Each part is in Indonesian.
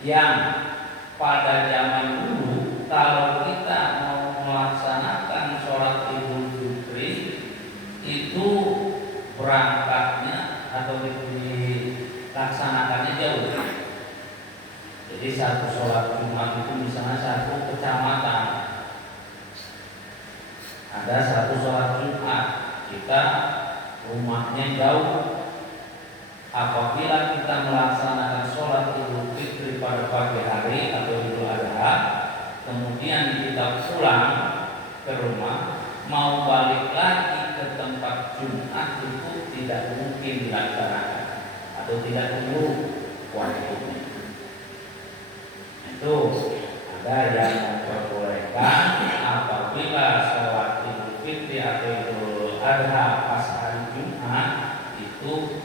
Yang pada zaman dulu kalau satu sholat Jumat itu misalnya satu kecamatan, ada satu sholat Jumat, kita rumahnya jauh. Apabila kita melaksanakan sholat Idul Fitri pada pagi hari atau Idul Adha, kemudian kita pulang ke rumah, mau balik lagi ke tempat Jumat itu tidak mungkin dilaksanakan atau tidak perlu wajibnya. Itu ada yang memperbolehkan apabila sholat Idul Fitri atau Idul Adha pas hari Jumat itu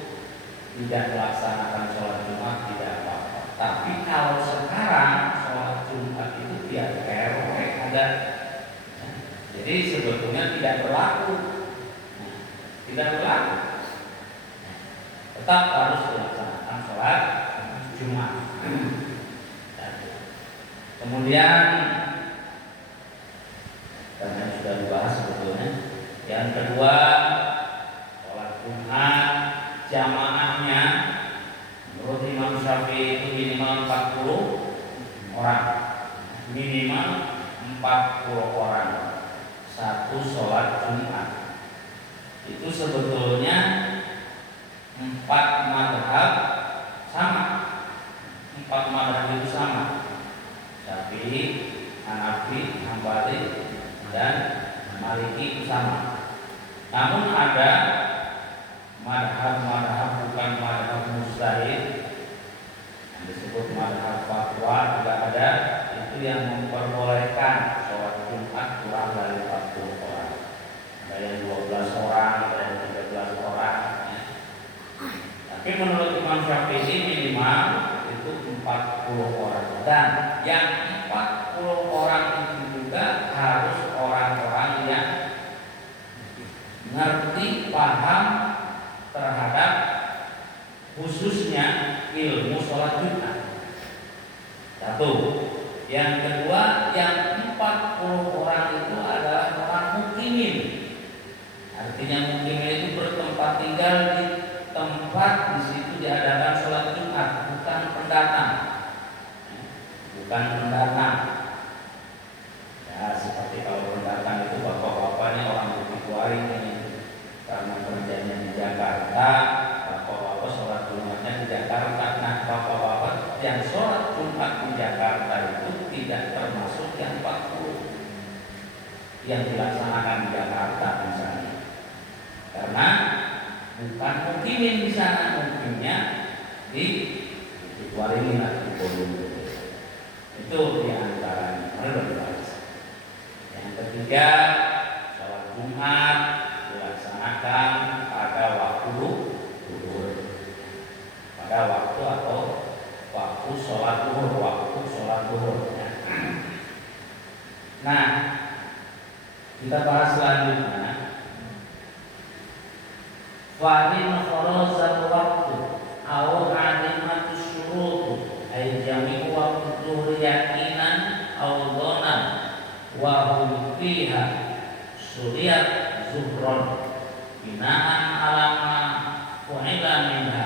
tidak melaksanakan sholat Jumat tidak apa-apa. Tapi kalau sekarang sholat Jumat itu tiap RW ada, jadi sebetulnya tidak berlaku, tidak berlaku. Tetap harus dilaksanakan sholat Jumat. Kemudian karena sudah dibahas sebetulnya, yang kedua sholat Jumat jamaahnya menurut Imam Syafi'i itu minimal 40 orang, minimal 40 orang satu sholat Jumat. Itu sebetulnya 4 mazhab sama, 4 mazhab itu sama, Syafi'i, Hanafi, Hambali, dan Maliki itu sama. Namun ada madhab bukan madhab mustahil yang disebut madhab fatwa juga ada, itu yang memperbolehkan sholat Jumat kurang dari 40 orang, ada yang 12 orang, ada yang 13 orang ya. Tapi menurut Imam Syafi'i minimal itu 40 orang, dan yang 40 orang itu juga harus orang-orang yang ngerti, paham terhadap khususnya ilmu sholat Jumat. Satu. Yang kedua, yang 40 orang itu adalah orang mukimin. Artinya mukimin itu bertempat tinggal di tempat di situ diadakan sholat Jumat, bukan pendatang. Bukan pendatang. Ya, seperti kalau pendatang itu bapak-bapaknya orang Bukit Waring ini, karena kerjanya di Jakarta, bapak-bapak sholat Jumatnya di Jakarta. Nah, bapak-bapak yang sholat Jumat di Jakarta itu tidak termasuk yang 40 yang dilaksanakan di Jakarta misalnya, karena bukan mukimin di sana, mukimnya di Waringin atau di Bolu. Itu diantaranya. Yang ketiga, sholat Jumat dilaksanakan pada waktu zuhur, pada waktu atau waktu sholat zuhur, waktu sholat zuhur. Nah, kita bahas selanjutnya. Fa'in kharozal waktu aw alimatus syurut ay jami'u waktu zuhur yakinan aw dhanan wa hum fiha suriyat zuhron binaan alama fu'ila minha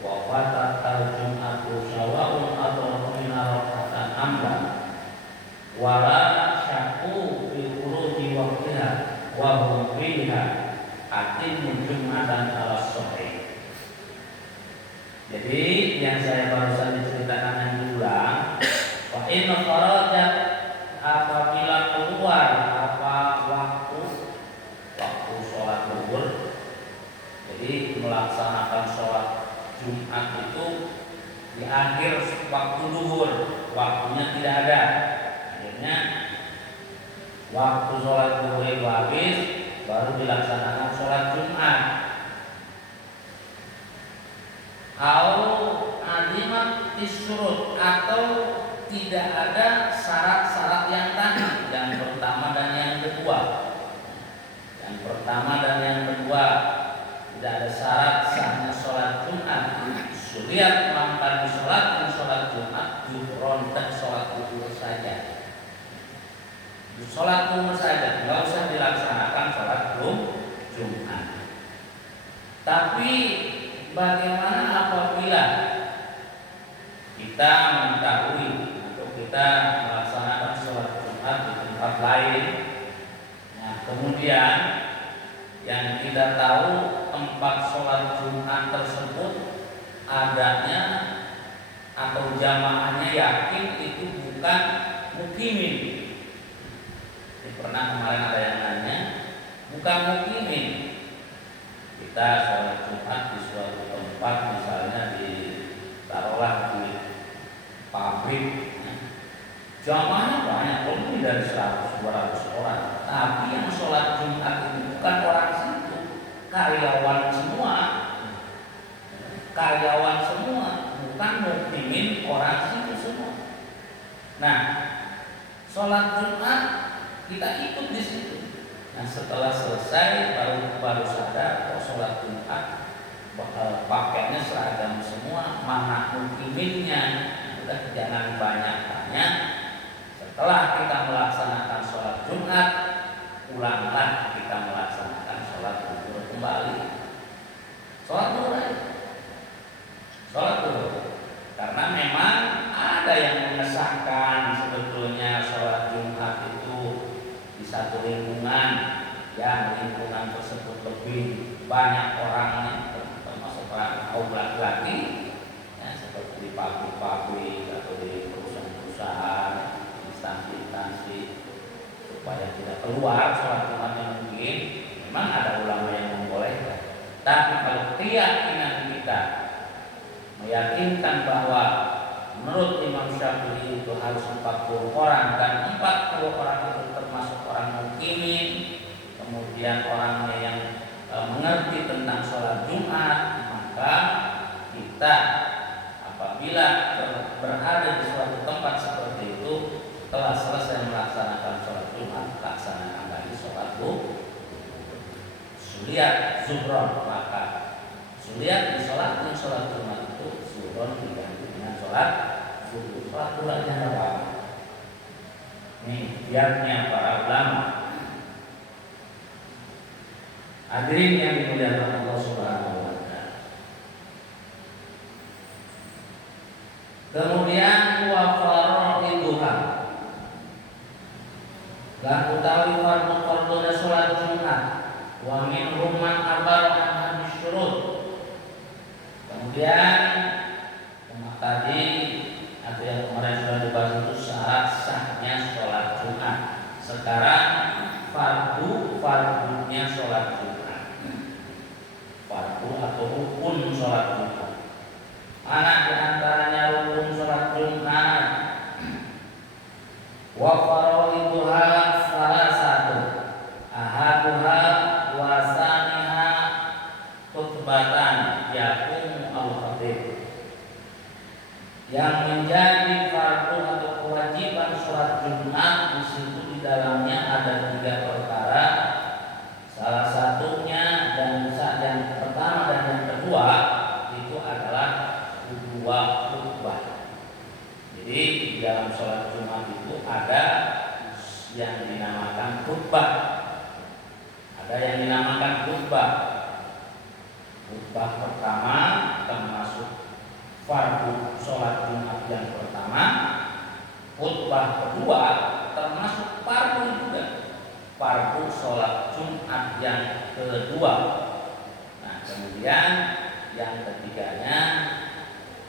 wa fatat al-jum'atu syawa'un atau minarokatan amla wala syaku fi khuruji waqtiha wa hum fiha atimul jum'atan ala sahih. Jadi yang saya barusan diceritakan yang diulang, wa in kharajat, apabila keluar apa waktu sholat zuhur. Jadi melaksanakan sholat Jumat itu di akhir waktu zuhur, waktunya tidak ada. Akhirnya waktu sholat zuhur itu habis, baru dilaksanakan sholat Jumat. Au alimat disurut, atau tidak ada syarat-syarat yang tadi, yang pertama dan yang kedua. Yang pertama dan yang kedua tidak ada syarat sahnya sholat Jumat. Suliat melakukan sholat Jumat zuhron, dan sholat zuhur saja. Sholat zuhur saja, nggak usah dilaksanakan sholat Jumat. Tapi bagaimana apabila kita mengetahui kemudian yang kita tahu tempat sholat Jumat tersebut adanya atau jamaahnya yakin itu bukan mukimin. Pernah kemarin ada yang nanya, bukan mukimin. Kita sholat Jumat di suatu tempat, misalnya di taruhlah di pabrik, jamaahnya banyak, lebih dari 100-200 orang. Tapi yang sholat Jumat itu bukan orang situ, karyawan semua, bukan mukimin orang situ semua. Nah, sholat Jumat kita ikut di situ. Nah, setelah selesai baru sadar kalau sholat Jumat pakainya seragam semua, mana mukiminnya. Udah jangan banyak tanya. Setelah kita melaksanakan sholat Jumat, ulanglah kita melaksanakan sholat zuhur kembali. Sholat zuhur. Karena memang ada yang mengesahkan sebetulnya sholat Jumat itu di satu lingkungan, yang lingkungan tersebut lebih banyak orangnya, termasuk orang kaum laki-laki, ya, seperti di pabrik-pabrik atau di perusahaan-perusahaan, instansi-instansi, supaya tidak keluar sholat Jumat yang mungkin. Memang ada ulama yang membolehkan. Tapi kalau keyakinan kita meyakinkan bahwa menurut Imam Syafi'i itu harus 40 orang dan 40 orang itu termasuk orang mukimin, kemudian orangnya yang mengerti tentang sholat Jumat, maka kita apabila berada di suatu tempat seperti itu, telah selesai melaksanakan sholat Jumat, laksanakan lagi sholat suliat zuhron, maka suliat disolatkan sholat Jumat itu zuhron diganti dengan sholat zuhur. Sholat duhurnya apa? Ini biarnya para ulama. Hadirin yang dimuliakan Allah Subhanahu wa taala. Kemudian wa fardhuha. Dan utawi fardu sholat Jumat wa minhum man abara an syurut. Kemudian tadi atau yang kemarin sudah dibahas itu syarat sahnya sholat Jumat. Sekarang fardunya sholat Jumat. Fardu atau rukun sholat Jumat. Mana di antaranya rukun sholat Jumat? Wa faraiduha salasatu. Ahaduha wa saniha khutbatan yaqumu al-khatib. Yang menjadi fardu atau kewajiban sholat Jumat di situ di dalamnya ada 3 perkara. Salah satunya dan yang pertama dan yang kedua itu adalah khutbah. Jadi di dalam sholat Jumat itu ada yang dinamakan khutbah. Khutbah pertama termasuk fardu sholat Jumat yang pertama. Khutbah kedua termasuk fardu juga, fardu sholat Jumat yang kedua. Nah, kemudian yang ketiganya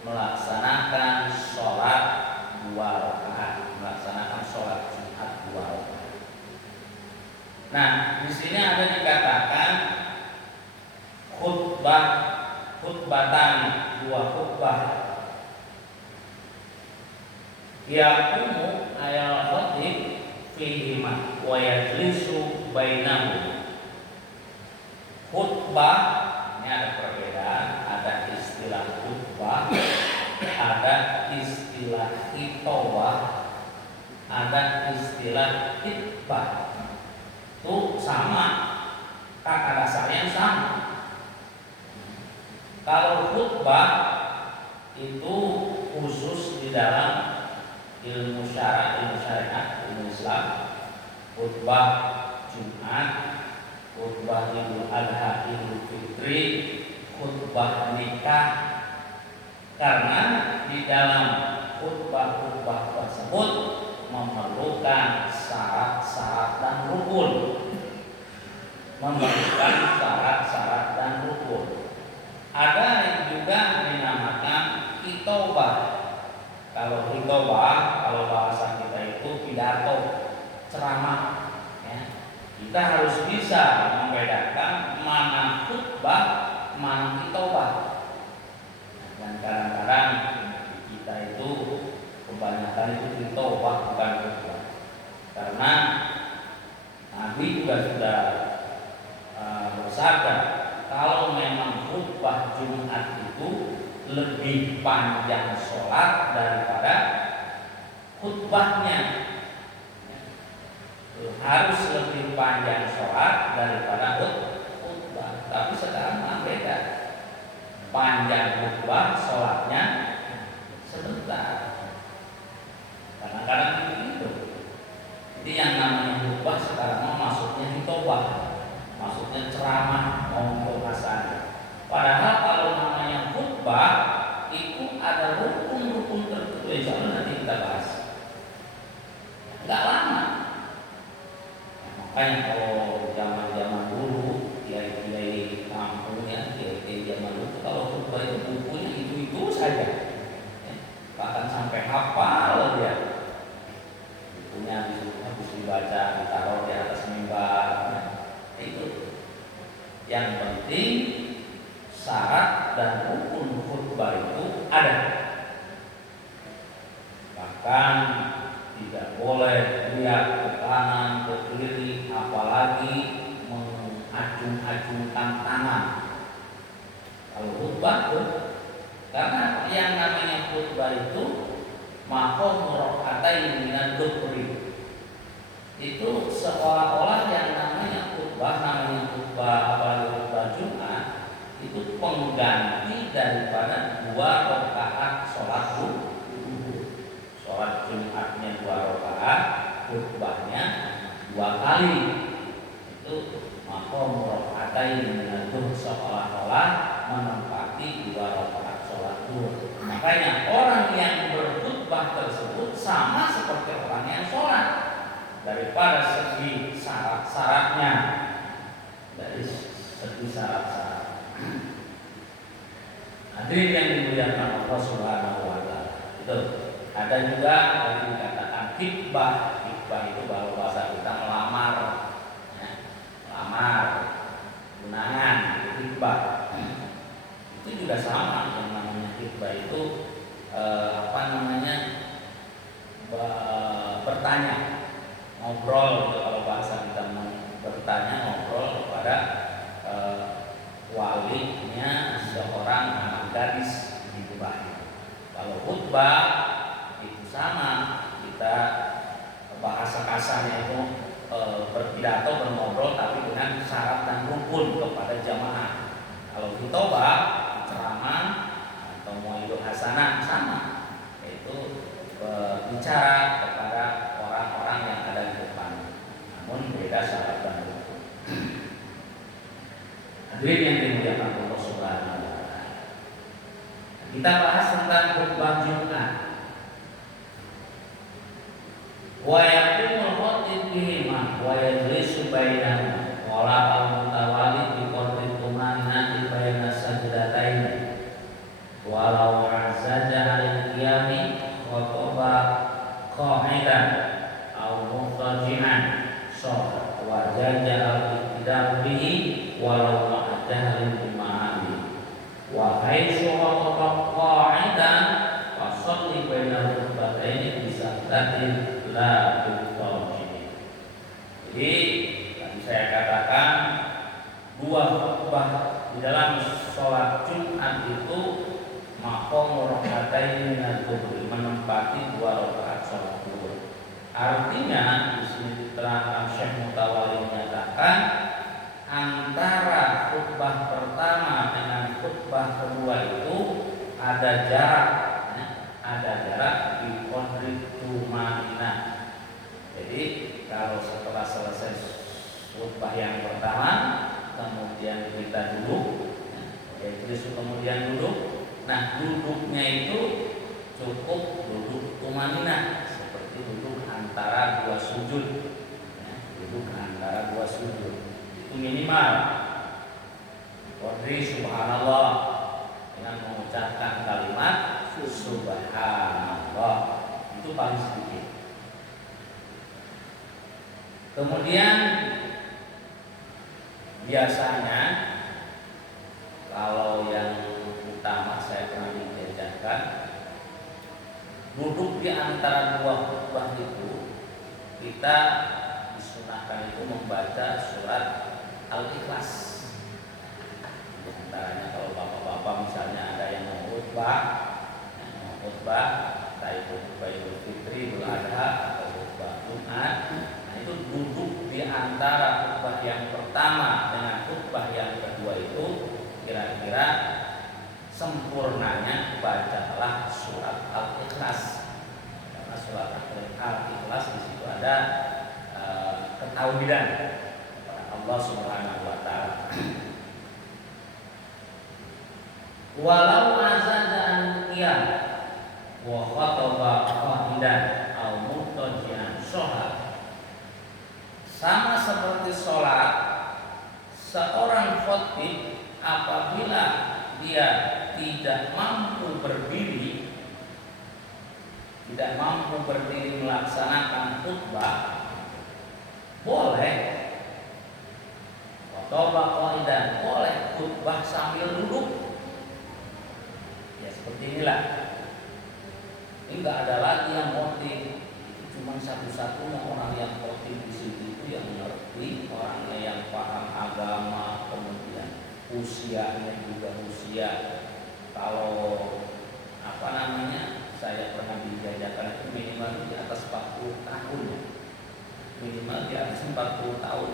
melaksanakan sholat 2 rakaat, melaksanakan sholat Jumat 2 rakaat. Nah, di sini ada dikatakan khutbatan, 2 khutbah. Yaqumu ayal khatib fihima wa yajlisu bainahu. Khutbah ini ada perbedaan, ada istilah khutbah, ada istilah khitbah, ada istilah khitbah. Itu sama, kata dasarnya sama. Kalau khutbah itu khusus di dalam ilmu syariat, ilmu Islam. Khutbah Jumat, khutbah Idul Adha, Idul Fitri, khutbah nikah. Karena di dalam khutbah tersebut memerlukan syarat-syarat dan rukun. memberikan syarat-syarat dan rukun. Ada yang juga dinamakan khitobah. Kalau khitobah, kalau bahasa kita itu pidato, ceramah. Ya. Kita harus bisa membedakan mana khutbah, mana khitobah. Dan kadang-kadang kita itu kebanyakan itu khitobah bukan khutbah. Karena Nabi juga sudah bersabda, kalau memang khutbah Jumat itu lebih panjang sholat daripada khutbahnya, harus lebih panjang sholat daripada khutbah. Tapi sekarang beda, panjang khutbah, sholatnya sebentar. Kadang-kadang begitu. Jadi yang namanya khutbah sekarang maksudnya khitobah, maksudnya ceramah, ngomong bahasanya. Padahal kalau namanya khutbah itu ada rukun-rukun tertentu, insya Allah nanti kita bahas. Enggak lama. Makanya kalau zaman-zaman dulu, kiai-kiai kampungnya, kiai zaman dulu, kalau khutbah itu bukunya itu saja. Bahkan sampai hafal dia. Bukunya habis dibaca, ditaruh di atas mimbar. Itu yang penting, syarat dan rukun khutbah itu ada. Bahkan tidak boleh lihat ke kanan, ke kiri, apalagi mengacung-acungkan tangan. Kalau khutbah tuh, karena yang namanya khutbah itu maqam raka'atain minad dhuhri. Itu seolah-olah yang namanya khutbah apalagi khutbah Jumat itu pengganti daripada 2 rakaat sholat zuhur. Sholat Jumatnya 2 rakaat, khutbahnya 2 kali. Itu maqam raka'atain minad dhuhri, seolah-olah menempati 2 rakaat sholat zuhur. Makanya orang yang berkhutbah tersebut sama seperti orang yang sholat. Daripada segi syarat-syaratnya, dari segi syarat-syarat. Hadirin yang dimuliakan Allah Subhanahu wa taala. Itu ada juga yang dikatakan khitbah. Khitbah itu kalau bahasa kita melamar, ya, melamar, undangan, khitbah. Itu juga sama, yang namanya khitbah itu bertanya, ngobrol gitu. Kalau bahasa kita bertanya, ngobrol kepada walinya seorang anak gadis di khutbah. Kalau khutbah itu sama, kita bahasa kasarnya itu berpidato, berngobrol, tapi dengan syarat dan rukun kepada jamaah. Kalau khutbah, ceramah atau mau'idul hasanah sama, yaitu bicara kepada orang-orang yang ada di depan, namun beda syarat dan rukun. Hadirin yang dimuliakan Allah Subhanahu wa taala. Kita bahas tentang khutbah Jumat. Wa yaqumul khatib bihima wa yajlisu bainahuma wa la al-mutawali bi qadri tumanina baina sajdatain walau azza al-qiyami khutbah qa'idan aw mustaji'an sah wa jaja al-iqtidar bihi walau ma'adahlin imami wa haitsu khutbah qa'idan fasalli baina khutbataini bisahdatin la tuqaji. Jadi tadi saya katakan 2 khutbah di dalam sholat Jumat itu maqam raka'atain minadz zuhur, menempati 2 rakaat sholat zuhur. Artinya di sini diterangkan Syekh Mutawalli menyatakan antara khutbah pertama dengan khutbah kedua itu ada jarak, ada jarak di qadri tumanina. Jadi kalau setelah selesai khutbah yang pertama, kemudian kita duduk, kemudian duduk. Nah, duduknya itu cukup duduk tumanina, seperti duduk antara 2 sujud, duduk antara 2 sujud. Itu minimal berdiri subhanallah dengan mengucapkan kalimat subhanallah, itu paling sedikit. Kemudian biasanya kalau yang utama saya pernah diajarkan duduk di antara dua khutbah itu, kita disunahkan itu membaca surat Al-Ikhlas. Di antaranya kalau bapak-bapak misalnya ada yang mau khutbah, entah itu khutbah Idul Fitri, Idul Adha atau khutbah Jumat, nah itu duduk di antara khutbah yang pertama dengan khutbah yang kedua itu kira-kira sempurnanya bacalah surat Al-Ikhlas. Karena surat Al-Ikhlas di situ ada ketauhidan kepada Allah Subhanahu wa taala. Walau azada an qiyam wa khataba qa'idan aw muttaji'an sholat. Sama seperti sholat, seorang khatib apabila dia tidak mampu berdiri melaksanakan khutbah, boleh khutbah qa'idan, boleh khutbah sambil duduk. Ya seperti inilah. Ini nggak ada lagi yang khotib. Cuma satu-satunya orang yang khotib di situ itu yang ngerti, orangnya yang paham agama, kemudian usianya juga usia. Kalau saya pernah dijajakan itu minimal di atas 40 tahun ya. Minimal di atas 40 tahun.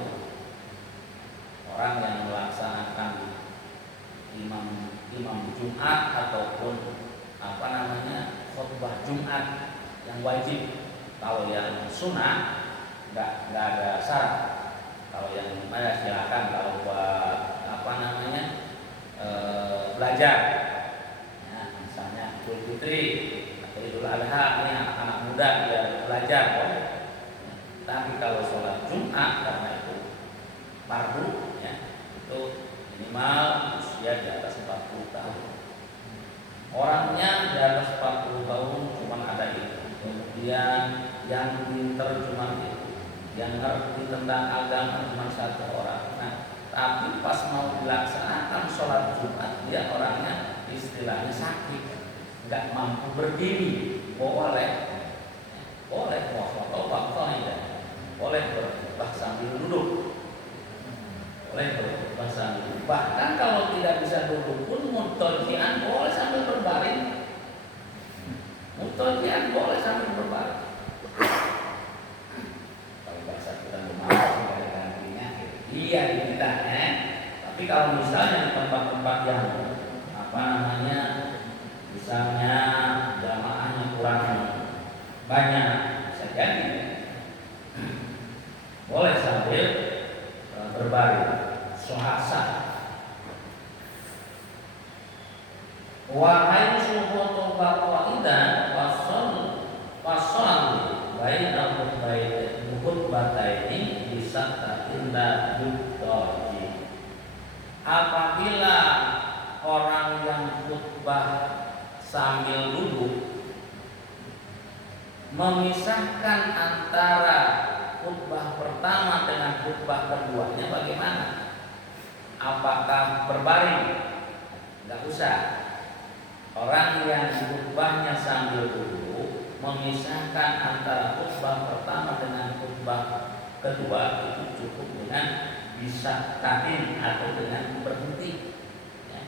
Orang yang melaksanakan imam Jumat ataupun khutbah Jumat yang wajib. Kalau yang sunnah nggak ada syarat. Kalau yang mana silakan, kalau buat belajar, ya, misalnya Idul Fitri atau Idul Adha, ini anak-anak muda biar belajar, boleh. Tapi kalau sholat Jumat karena itu fardu, ya, itu minimal usia di atas 40 tahun. Orangnya di atas 40 tahun cuma ada itu. Kemudian yang pinter cuma itu, yang ngerti tentang agama cuma satu orang. Nah, tapi pas mau dilaksanakan sholat Jumat, dia orangnya istilahnya sakit, nggak mampu berdiri. Boleh berkhutbah sambil duduk. Bahkan kalau tidak bisa duduk pun muttaji'an boleh sambil berbaring. Kalau bahasa kita memakai ada gantinya, iya di kita ya. Tapi kalau misalnya di tempat-tempat yang misalnya jamaahnya kurang banyak, bisa jadi boleh sambil berbaring. Sohasa. Wahai subutu qa'idan wasal baina khutbataini bisa inda dutoji. Apabila orang yang khutbah sambil duduk memisahkan antara khutbah pertama dengan khutbah keduanya, bagaimana? Apakah berbaring? Enggak usah. Orang yang khutbahnya sambil duduk memisahkan antara khutbah pertama dengan khutbah kedua itu cukup dengan bisa tahin atau dengan berhenti. Ya,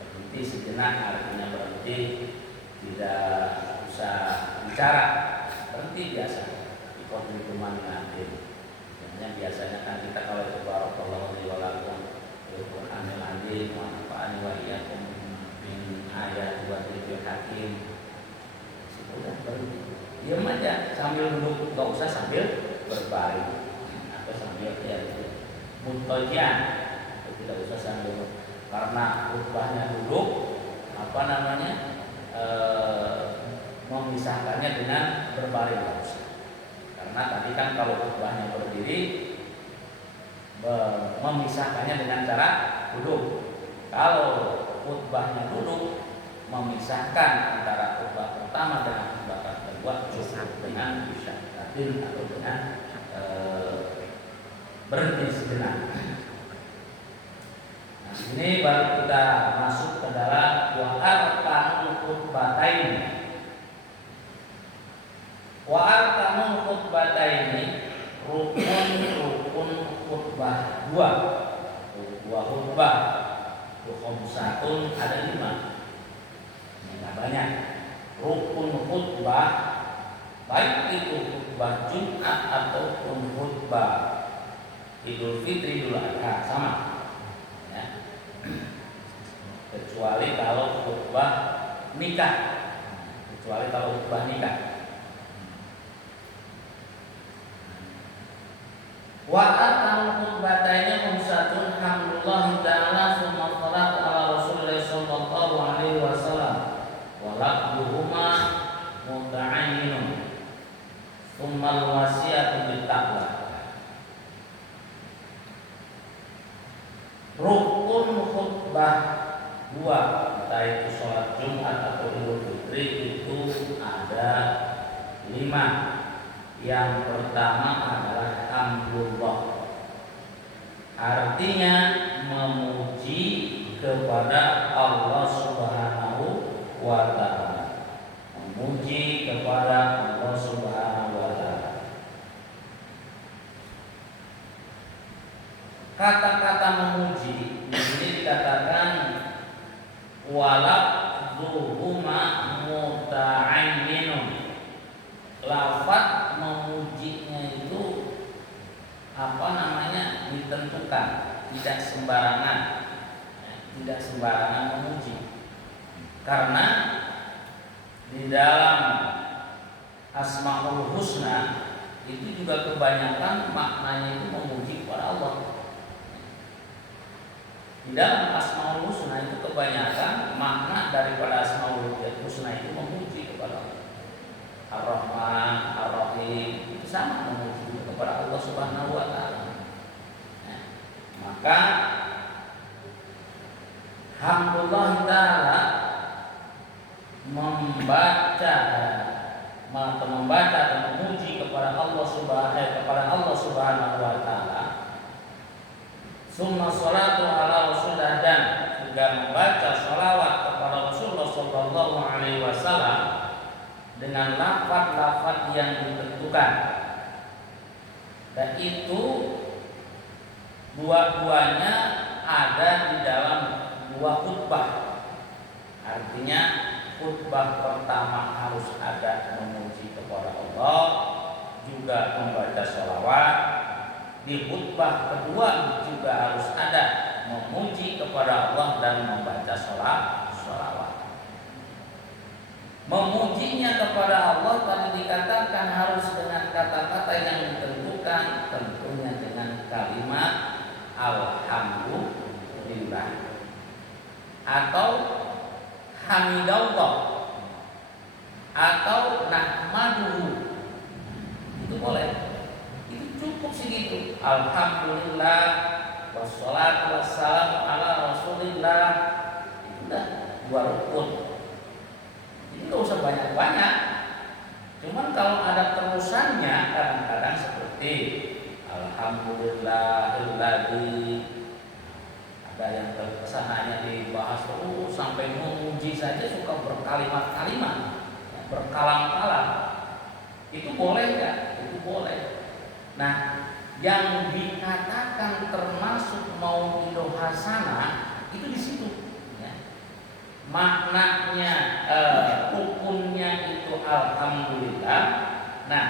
berhenti sejenak artinya berhenti, tidak usah bicara, berhenti biasa. Ikut hukuman nanti. Biasanya kan kita kalau itu barakallahu li wa lakum Al-Qur'anil Azim wa nafa'ani wa iyyakum min ayati wa dzikril hakim. Sudah berhenti. Diam aja sambil duduk, enggak usah sambil berbaring atau sambil muttaji'an. Tidak usah sambil, karena khutbahnya duduk memisahkannya dengan berbaring, enggak usah. Karena tadi kan kalau khutbahnya berdiri memisahkannya dengan cara duduk. Kalau khutbahnya duduk, memisahkan antara khutbah pertama dengan khutbah kedua cukup dengan isyaratin atau dengan berhenti sejenak. Nah, ini baru kita masuk ke dalam wa arkanul khutbataini. Wa arkanul khutbataini rukun khutbah dua khutbah khomsatun ada 5. Ini nggak banyak. Rukun khutbah baik itu khutbah Jumat ataupun khutbah Idul Fitri, Idul Adha sama ya. Kecuali kalau khutbah nikah. Wa atal khutbataini khumsatun hamdulillah ta'ala summa sholatu ala Rasulillah sallallahu alaihi wasallam wa laqduhuma muta'ayyinun summa al-wasiyatu bittaqwa. Rukun khutbah 2, entah itu sholat Jumat atau Idul Fitri, itu ada 5. Yang pertama adalah hamdulillah, artinya memuji kepada Allah Subhanahu wa ta'ala. Memuji kepada Allah Subhanahu wa ta'ala. Kata-kata memuji di sini dikatakan walafzuhuma muta'ayyinun. Lafaz memujinya itu ditentukan, tidak sembarangan memuji. Karena di dalam Asmaul Husna itu juga kebanyakan maknanya itu memuji kepada Allah. Di dalam Asmaul Husna itu kebanyakan makna daripada Asmaul Husna itu memuji kepada Allah. Ar-Rahman, Ar-Rahim itu sama memuji kepada Allah Subhanahu wa ta'ala. Maka hamdulillah ta'ala membaca dan memuji kepada Allah Subhanahu wa ta'ala. Summa sholatu ala Rasulillah, dan juga membaca sholawat kepada Rasulullah sallallahu alaihi wasallam dengan lafaz-lafaz yang ditentukan. Dan itu dua-duanya ada di dalam 2 khutbah. Artinya khutbah pertama harus ada memuji kepada Allah, juga membaca sholawat. Di khutbah kedua juga harus ada memuji kepada Allah dan membaca sholawat. Memujinya kepada Allah tadi dikatakan harus dengan kata-kata yang ditentukan, tentunya dengan kalimat alhamdulillah atau hamidallah atau nahmaduhu. Itu boleh. Itu cukup segitu. Alhamdulillah wassalatu wassalamu ala Rasulillah. Itu udah 2 rukun. Ini gak usah banyak-banyak. Cuman kalau ada terusannya kadang-kadang seperti alhamdulillahilladzi, ada yang kesananya dibahas sampai memuji saja suka berkalimat-kalimat, berkalam-kalam. Itu boleh nggak? Itu boleh. Nah, yang dikatakan termasuk mau'idah hasanah itu di situ. Maknanya rukunnya itu alhamdulillah. Nah,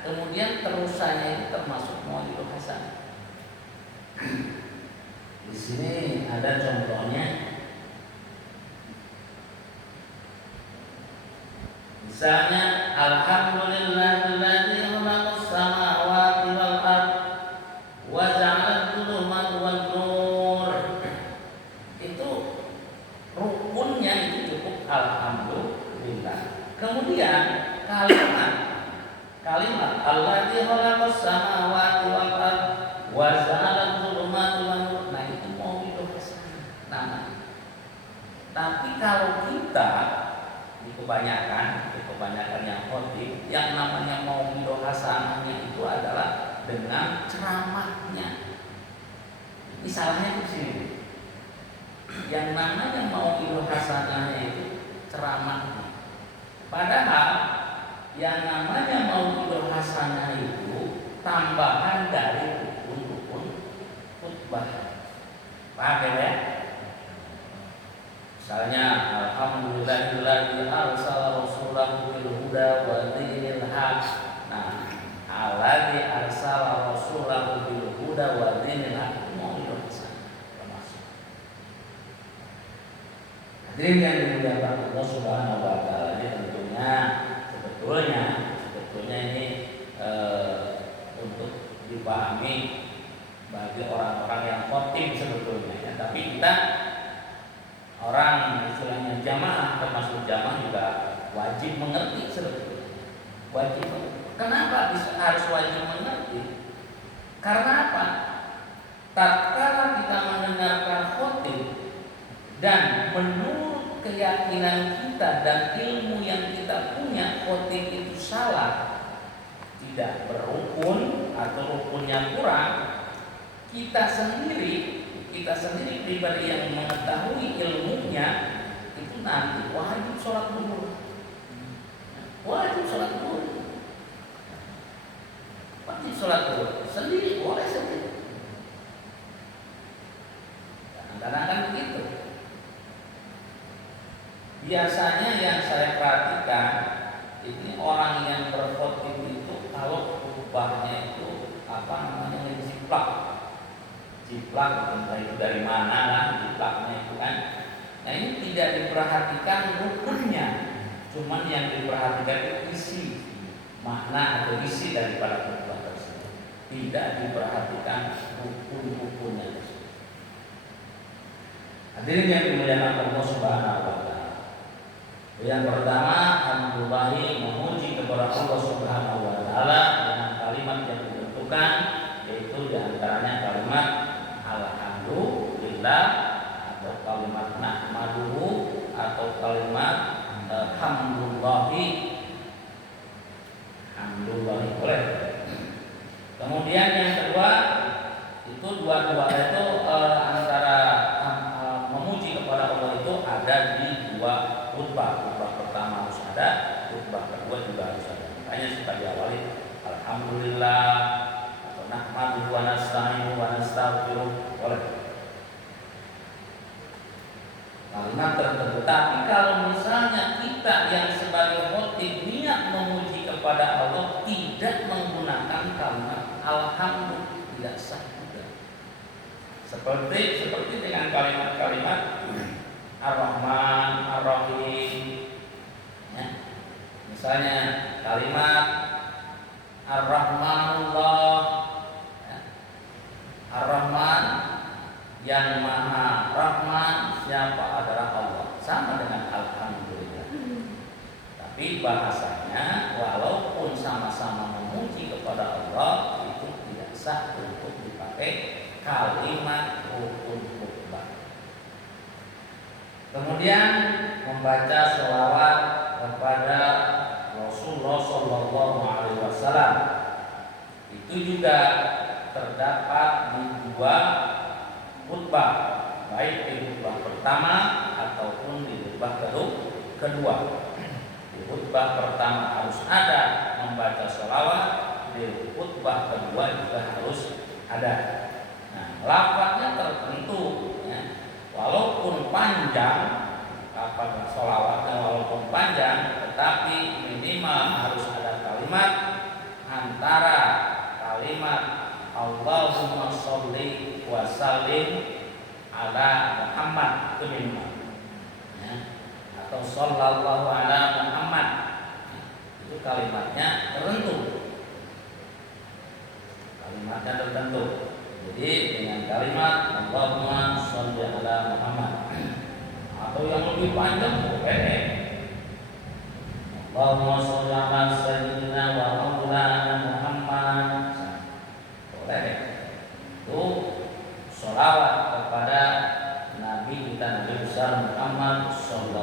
kemudian terusannya itu termasuk mau'idah hasanah. Di sini ada contohnya. Misalnya alhamdulillahilladzi khalaqas samawati wal ard wa ja'ala adh-dhulumati wan nur. Itu rukunnya itu cukup alhamdulillah. Kemudian kalimat alladzi khalaqas samawati wal ard wa ja'ala adh-dhulumati Tapi kalau kita di kebanyakan yang khotib, yang namanya mau'idhah hasanahnya itu adalah dengan ceramahnya. Ini salahnya di sini. Yang namanya mau'idhah hasanahnya itu ceramahnya. Padahal yang namanya mau'idhah hasanah itu tambahan dari rukun-rukun khutbah. Paham ya? Misalnya alhamdulillahilladzi arsala rasulahu bil huda wa dinil haq. Nah, alladzi arsala rasulahu bil huda wa dinil haq mau'idhah hasanah termasuk. Hadirin yang dimuliakan Allah Subhanahu wa taala, ini tentunya sebetulnya ini untuk dipahami bagi orang-orang yang khotib sebetulnya ya. Tapi kita orang istilahnya jamaah, termasuk jamaah juga wajib mengerti sebetulnya. Wajib. Kenapa harus wajib mengerti? Karena apa? Tatkala kita mendengarkan khotib dan menurut keyakinan kita dan ilmu yang kita punya khotib itu salah, tidak berrukun atau rukunnya kurang, kita sendiri pribadi yang mengetahui ilmunya itu nanti wajib sholat zuhur. Wajib sholat zuhur sendiri, boleh sendiri. Kadang-kadang kan begitu. Biasanya yang saya perhatikan ini orang yang berkhotib itu kalau khutbahnya itu jiplak, entah itu dari mana lah jiplaknya itu kan. Nah ini tidak diperhatikan rukunnya, cuman yang diperhatikan itu isi makna atau isi daripada khutbah tersebut. Tidak diperhatikan rukun-rukunnya. Hadirin yang dimuliakan Allah Subhanahu wa taala. Yang pertama, alhamdulillah, memuji kepada Allah Subhanahu wa taala dengan kalimat yang ditentukan, yaitu diantaranya kalimat alhamdulillah atau kalimat nahmaduhu atau kalimat hamdulillahi. Boleh. Kemudian yang kedua itu dua-dua itu antara memuji kepada Allah itu ada di dua khutbah. Khutbah pertama harus ada, khutbah kedua juga harus ada. Makanya suka diawali alhamdulillah atau nahmaduhu wa nasta'inuhu wa nastaghfiruh. Boleh. Kalimat tertentu. Tapi kalau misalnya kita yang sebagai khotib niat memuji kepada Allah tidak menggunakan kalimat alhamdulillah, tidak sah juga. Seperti dengan kalimat-kalimat Ar-Rahman, Ar-Rahim. Ya. Misalnya kalimat Ar-Rahmanullah, ya. Ar-Rahman yang Maha Rahman siapa adalah Allah, sama dengan alhamdulillah. Tapi bahasanya walaupun sama-sama memuji kepada Allah itu tidak sah untuk dipakai kalimat rukun khutbah. Kemudian membaca sholawat kepada Rasulullah Shallallahu Alaihi Wasallam itu juga terdapat di dua khutbah, baik di khutbah pertama ataupun di khutbah kedua. Di khutbah pertama harus ada membaca sholawat, di khutbah kedua juga harus ada. Nah, lafadznya tertentu, ya. Walaupun panjang, lafaz sholawatnya walaupun panjang, tetapi minimal harus ada kalimat antara kalimat Allahumma sholli wa sallim ala Muhammad, itu minimal, ya. Atau sallallahu ala Muhammad, itu kalimatnya tertentu. Jadi dengan kalimat Allahumma sholli ala Muhammad, atau yang lebih panjang boleh Allahumma sholli ala sayyidina wa maulana Muhammad, boleh. Itu sholawat kepada Nabi kita Nabi besar Muhammad sallallahu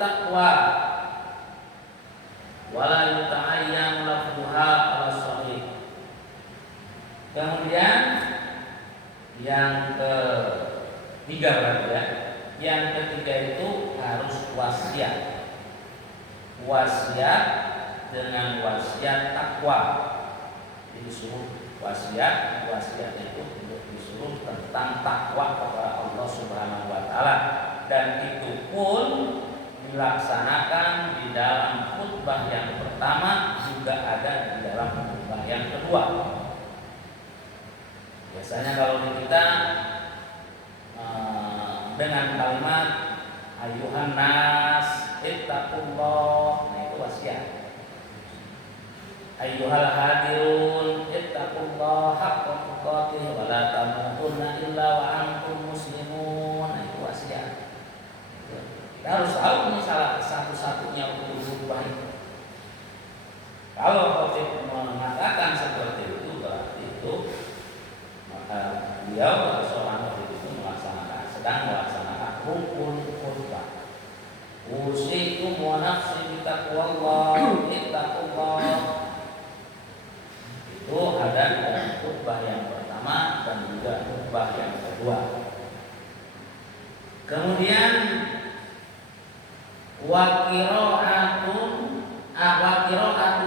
taqwa wala yuta'ayyan lafzuha ala sahih. Kemudian yang ketiga berarti ya. Yang ketiga itu harus wasiat. Wasiat dengan wasiat takwa. Disuruh wasiat itu untuk disuruh tentang takwa kepada Allah Subhanahu wa taala, dan itu pun dilaksanakan di dalam khutbah yang pertama, juga ada di dalam khutbah yang kedua. Biasanya kalau di kita dengan kalimat ayuhan nas ittaqullah, nah itu wasiat. Ayyuhal hadirun ittaqullah haqqa tuqatih wa la tamutunna illa wa antum muslimun, nah itu wasiat. Kita harus tahu ini salah satu-satunya untuk khutbah itu. Kalau khotib mengatakan seperti itu, berarti itu maka beliau atau seorang khotib itu sedang melaksanakan rukun khutbah. Usikum wa nafsi bitaqwallah ittaqullah. Itu ada dalam khutbah yang pertama dan juga khutbah yang kedua. Kemudian wa qira'atu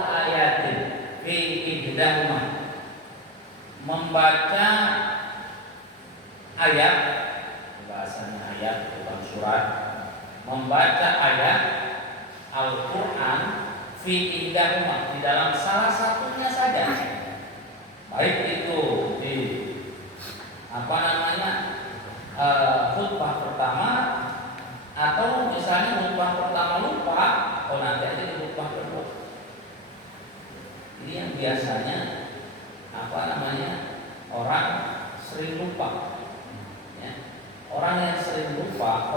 ayatin fi ihdahuma, membaca ayat, bahasanya ayat bukan surat, membaca ayat Al-Quran fi ihdahuma, di dalam salah satunya saja, baik itu di khutbah pertama, atau misalnya khutbah pertama lupa, nanti aja di khutbah kedua. Ini yang biasanya orang sering lupa. Orang yang sering lupa,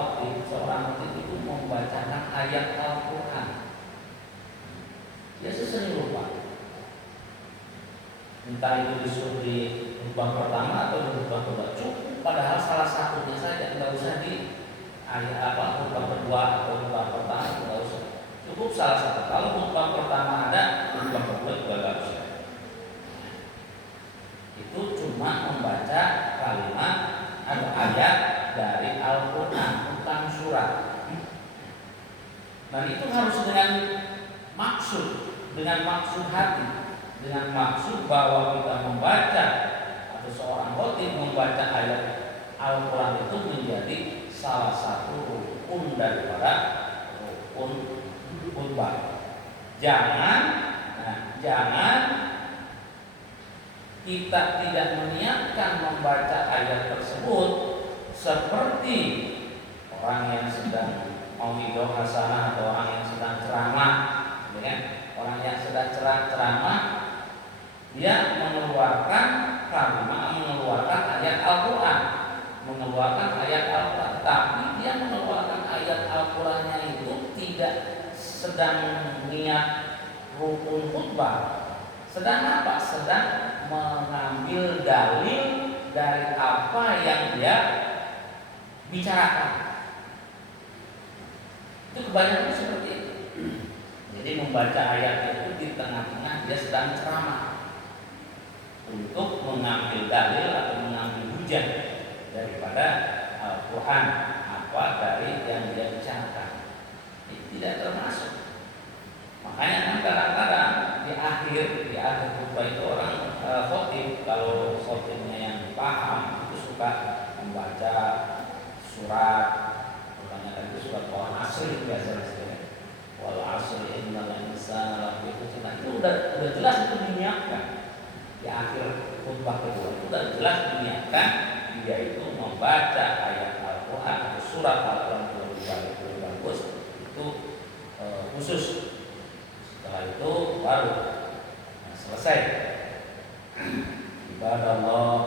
seorang khotib itu membacakan ayat Al-Quran, dia sering lupa. Entah itu disuruh di khutbah pertama atau di khutbah kedua, cukup padahal salah satunya saja, nggak usah di ayat khutbah kedua atau khutbah pertama, nggak usah, cukup salah satu. Kalau khutbah pertama ada, khutbah kedua juga nggak usah. Itu cuma membaca kalimat atau ayat dari Al-Quran, tentang surat. Dan itu harus dengan maksud hati, dengan maksud bahwa kita membaca atau seorang khotib membaca ayat Al-Quran itu menjadi salah satu rukun daripada rukun khutbah. Jangan kita tidak meniatkan membaca ayat tersebut seperti orang yang sedang mauidhah hasanah atau orang yang sedang ceramah, ya. Orang yang sedang ceramah, dia mengeluarkan ayat Al-Quran, tapi dia mengeluarkan ayat Al-Qurannya itu tidak sedang niat rukun khutbah. Sedang apa? Sedang mengambil dalil dari apa yang dia bicarakan. Itu kebanyakan seperti itu. Jadi membaca ayat itu di tengah-tengah dia sedang ceramah untuk mengambil dalil atau mengambil hujah daripada Al-Quran, dari yang dia bicarakan. Ini tidak termasuk. Makanya kan kadang-kadang di akhir khutbah itu orang khotib, kalau khotibnya yang paham itu suka membaca surat, kebanyakan itu surat Al-Asr biasanya. Wal 'asri innal insana lafi khusr. Itu udah jelas, itu diniatkan. Di akhir khutbah kedua itu udah jelas diniatkan dia itu membaca ayat Al-Quran atau surat Al-Quran lebih bagus itu khusus. Setelah itu baru selesai ibadah Allah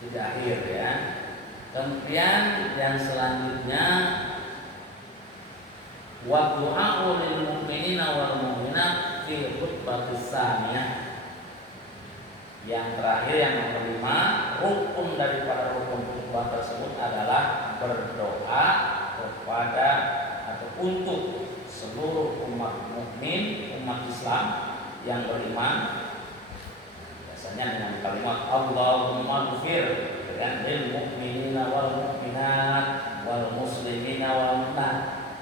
tidak akhir, ya. Kemudian yang selanjutnya wa du'a'u lil mu'minina wal mu'minat fi khutbatis tsaniyah. Yang terakhir, yang kelima, rukun daripada rukun khutbah tersebut adalah berdoa mukmin umat Islam yang beriman biasanya dengan kalimat Allahumma ghfir lil mu'minina wal mu'minat wal muslimina wal muslimat.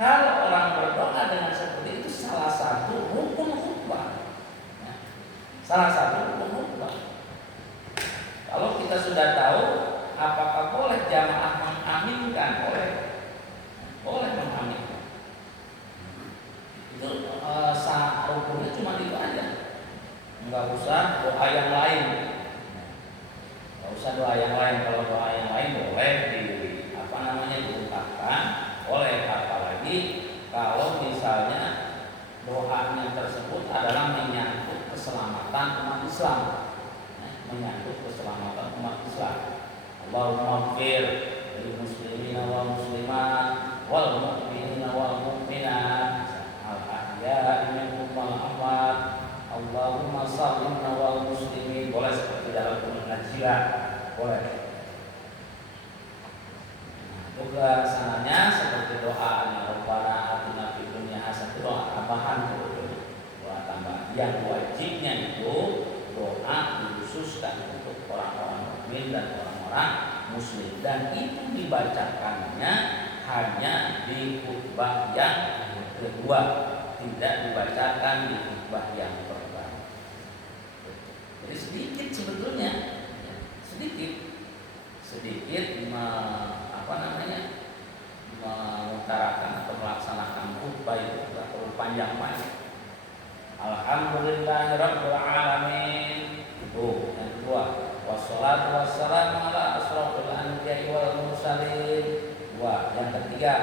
Kalau orang berdoa dengan seperti itu salah satu rukun khutbah. Salah satu rukun khutbah. Kalau kita sudah tahu, apakah boleh jamaah mengaminkan? Boleh mengaminkan. Itu rukunnya cuma itu aja. Enggak usah doa yang lain. Enggak usah doa yang lain. Kalau doa yang lain boleh diungkapkan, boleh. Apalagi kalau misalnya doanya tersebut adalah menyangkut keselamatan umat Islam. Menyangkut keselamatan umat Islam. Allahumma ighfir lil muslimina wal muslimat wal mu'minina wal mu'minat al ahya'i minhum wal amwat. Allahumma sallimna wal muslimin. Boleh seperti dalam pengajian, boleh. Juga sananya seperti doanya Rabbana atina fid dunya hasanah, doa tambahan, doa tambahan. Yang wajibnya itu doa dikhususkan untuk orang-orang mukmin dan orang-orang muslim, dan itu dibacakannya hanya di khutbah yang kedua, tidak dibacakan di khutbah yang pertama. Jadi sedikit sebetulnya, sedikit mengutarakan atau melaksanakan khutbah itu tidak perlu panjang-panjang. Alhamdulillahirabbil alamin. Itu yang kedua. Wassalatu wassalamu ala asrofil anbiya'i wal mursalin. Dua. Yang ketiga,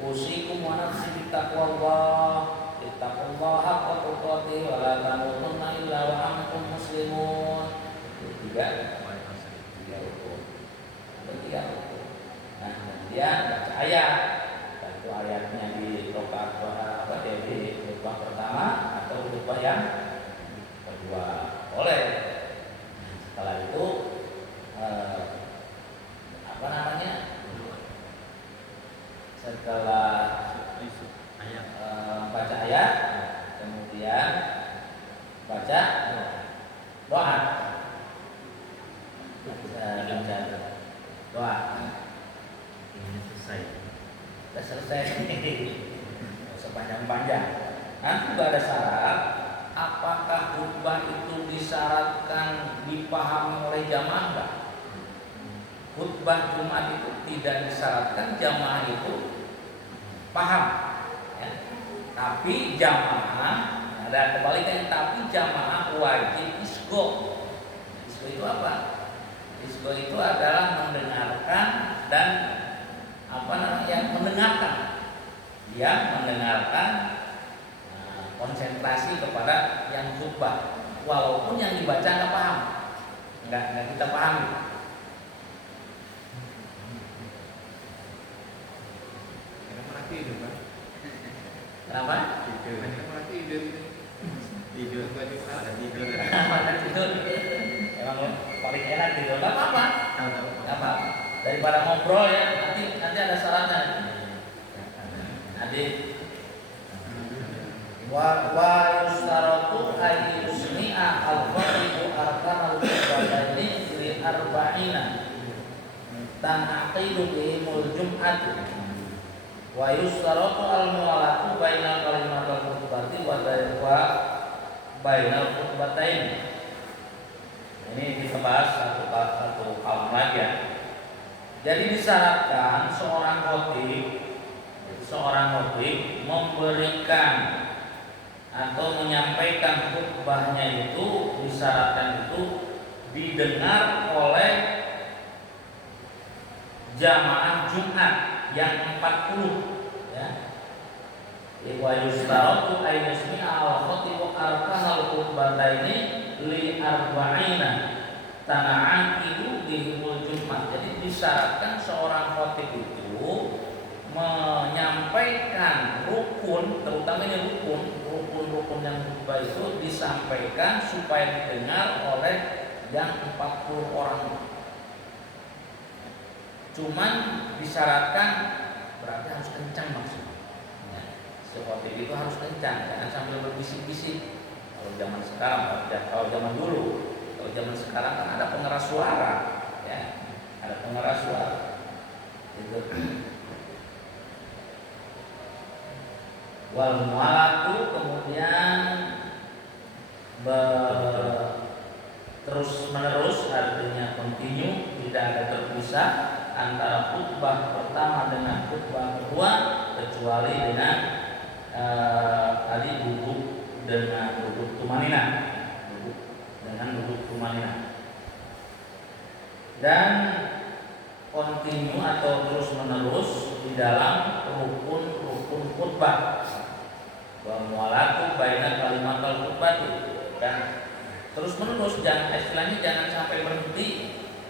usikum wa nafsi bittaqwallah. Ittaqullaha haqqa tuqatih wa la tamutunna illa wa antum muslimun. Tiga rukun. Nah, kemudian baca ayat. Itu ayatnya di rakaat di khutbah pertama atau khutbah yang kedua, boleh. Setelah itu setelah baca ayat, kemudian baca doa. Doa. Ini selesai. Sepanjang-panjang. Nanti juga ada syarat. Apakah khutbah itu disyaratkan dipahami oleh jamaah enggak? Khutbah Jumat itu tidak disyaratkan jamaah itu paham, ya. Tapi jamaah ada kebalikannya. Tapi jamaah wajib isgo. Isgo itu apa? Isgo itu adalah mendengarkan dan mendengarkan konsentrasi kepada yang khutbah, walaupun yang dibaca nggak paham, nggak kita pahami. Kenapa? Tidur. Emang paling enak tidur. Nggak apa-apa. Daripada ngobrol ya, nanti ada syaratnya. Nanti wa yustaratu ay yusmi'a al-qaribu arkanal ibadaini li arba'ina tanaqidu bihimul jum'atu wa yustaratu al-muwalatu bainal kalimatul khutbati wa bainal khutbatain. Ini kita bahas satu kalam lagi ya. Jadi disyaratkan seorang khotib memberikan atau menyampaikan khutbahnya itu, disyaratkan itu didengar oleh jamaah Jumat yang 40, ya. Wa yustaratu ay yusmi'a al-khatibu arkanal khutbataini li arba'ina tana'aqidu bihimul Jumat. Jadi disyaratkan seorang khotib itu menyampaikan rukun, terutamanya rukun yang khutbah itu disampaikan supaya didengar oleh yang 40 orang. Cuman disyaratkan berarti harus kencang maksudnya. Si khotib itu harus kencang, jangan sambil berbisik-bisik. Kalau zaman sekarang, kalau zaman dulu, kalau zaman sekarang kan ada pengeras suara, ya, ada pengeras suara. Itu. Wal mualatu kemudian terus menerus, artinya continue, tidak ada terpisah antara khutbah pertama dengan khutbah kedua, kecuali dengan tadi duduk dengan duduk tumanina, dan continue atau terus menerus di dalam rukun khutbah. Wa mualatu baina kalimatul khutbah, dan terus menerus, jangan istilahnya jangan sampai berhenti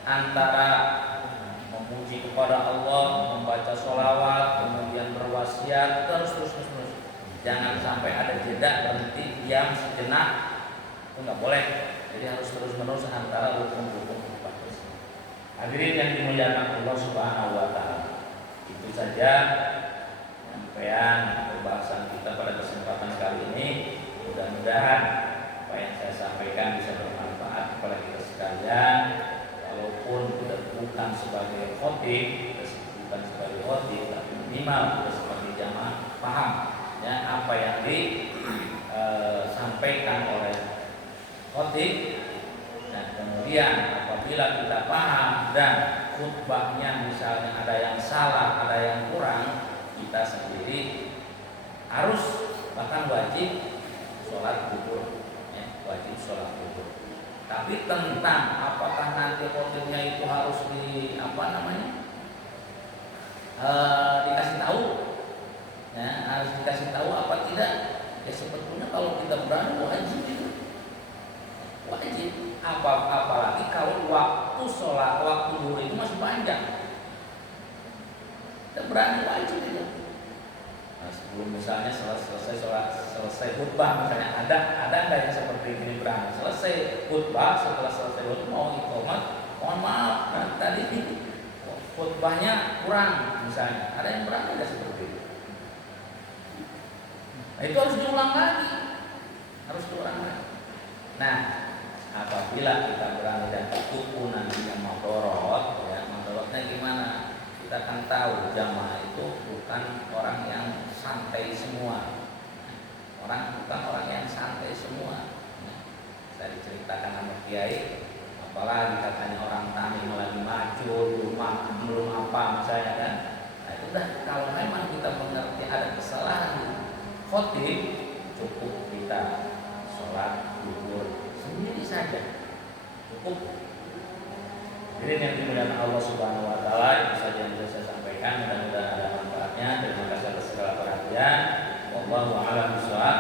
antara memuji kepada Allah, membaca sholawat, kemudian berwasiat, terus. Jangan sampai ada jeda, berhenti, diam sejenak, itu nggak boleh. Jadi harus terus menerus antara rukun-rukun khutbah. Hadirin yang dimuliakan Allah Subhanahu wa taala. Itu saja penyampaian pembahasan kita pada kesempatan kali ini. Mudah-mudahan apa yang saya sampaikan bisa bermanfaat kepada kita sekalian. Walaupun kita bukan sebagai khotib, tapi minimal kita sebagai jamaah paham ya apa yang disampaikan oleh khotib. Nah, kemudian apabila kita paham dan khutbahnya misalnya ada yang salah, ada yang kurang, kita sendiri harus bahkan wajib sholat zuhur, ya, wajib sholat zuhur. Tapi tentang apakah nanti khotibnya itu harus dikasih tahu, ya, harus dikasih tahu apa tidak? Ya sebetulnya kalau kita berani wajib itu. Wajib. Apalagi kalau waktu sholat, waktu zuhur itu masih panjang, kita berani wajib itu. Nah, sebelum misalnya selesai khutbah, misalnya ada nggak yang seperti ini, berani selesai khutbah, setelah selesai khutbah mau iqamah, mohon maaf, nah, tadi khutbahnya kurang, misalnya ada yang berani nggak seperti itu? Nah, itu harus diulang lagi. Nah, apabila kita berani dan kuku nantinya madorot, ya madorotnya gimana? Kita kan tahu jamaah itu bukan orang yang santai semua. Bukan orang yang santai semua. Saya diceritakan sama kiai, apalagi katanya orang tani lagi maju, belum apa misalnya kan. Nah, itu dah, kalau memang kita mengerti ada kesalahan khotib, cukup kita sholat zuhur sendiri saja, cukup. Ini yang dimuliakan Allah Subhanahu wa taala, itu saja yang bisa saya sampaikan. Mudah-mudahan ada manfaatnya. Terima kasih atas segala perhatian. Wallahu a'lam bishawab.